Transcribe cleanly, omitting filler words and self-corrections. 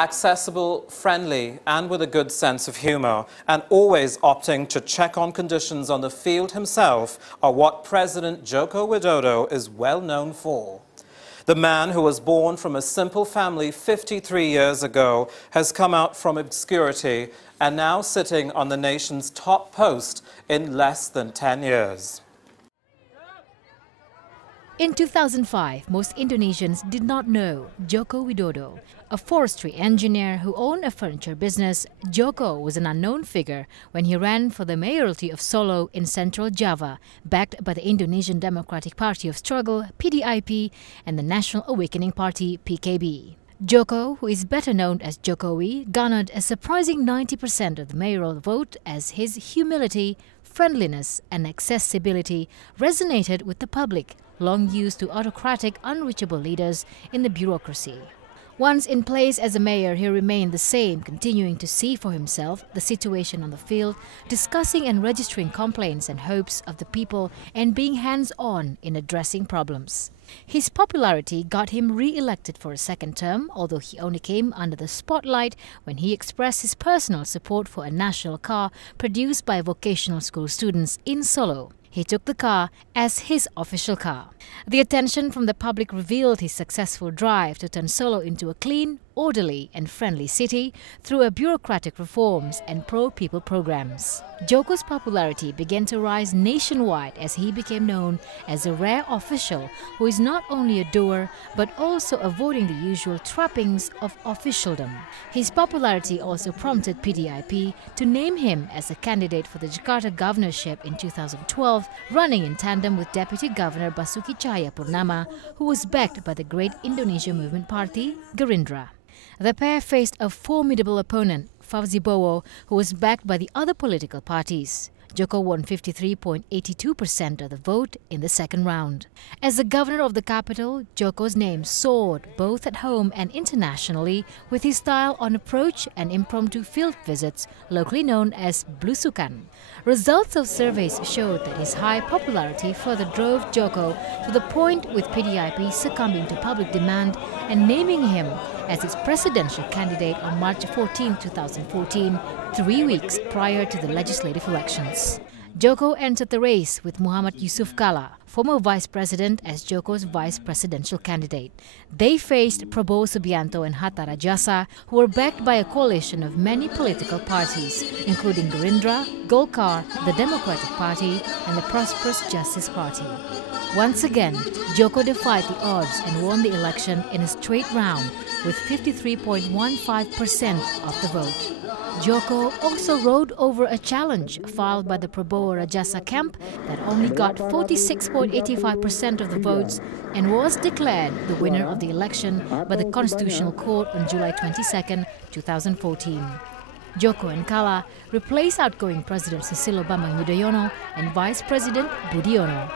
accessible, friendly, and with a good sense of humor, and always opting to check on conditions on the field himself are what President Joko Widodo is well known for. The man who was born from a simple family 53 years ago has come out from obscurity and now sitting on the nation's top post in less than 10 years. In 2005, most Indonesians did not know Joko Widodo. A forestry engineer who owned a furniture business, Joko was an unknown figure when he ran for the mayoralty of Solo in central Java, backed by the Indonesian Democratic Party of Struggle, PDIP, and the National Awakening Party, PKB. Joko, who is better known as Jokowi, garnered a surprising 90% of the mayoral vote as his humility, friendliness, and accessibility resonated with the public, long used to autocratic, unreachable leaders in the bureaucracy. Once in place as a mayor, he remained the same, continuing to see for himself the situation on the field, discussing and registering complaints and hopes of the people, and being hands-on in addressing problems. His popularity got him re-elected for a second term, although he only came under the spotlight when he expressed his personal support for a national car produced by vocational school students in Solo. He took the car as his official car. The attention from the public revealed his successful drive to turn Solo into a clean, orderly and friendly city through a bureaucratic reforms and pro-people programs. Joko's popularity began to rise nationwide as he became known as a rare official who is not only a doer but also avoiding the usual trappings of officialdom. His popularity also prompted PDIP to name him as a candidate for the Jakarta governorship in 2012, running in tandem with Deputy Governor Basuki Cahayapurnama, who was backed by the Great Indonesia Movement Party, Gerindra. The pair faced a formidable opponent, Fauzi Bowo, who was backed by the other political parties. Joko won 53.82% of the vote in the second round. As the governor of the capital, Joko's name soared both at home and internationally with his style on approach and impromptu field visits, locally known as blusukan. Results of surveys showed that his high popularity further drove Joko to the point with PDIP succumbing to public demand and naming him as its presidential candidate on March 14, 2014, 3 weeks prior to the legislative elections. Joko entered the race with Muhammad Yusuf Kalla, former vice president, as Joko's vice presidential candidate. They faced Prabowo Subianto and Hatta Rajasa, who were backed by a coalition of many political parties, including Gerindra, Golkar, the Democratic Party, and the Prosperous Justice Party. Once again, Joko defied the odds and won the election in a straight round with 53.15% of the vote. Joko also rode over a challenge filed by the Prabowo Rajasa camp that only got 46.85% of the votes and was declared the winner of the election by the Constitutional Court on July 22, 2014. Joko and Kalla replaced outgoing President Susilo Bambang Yudhoyono and Vice President Budiono.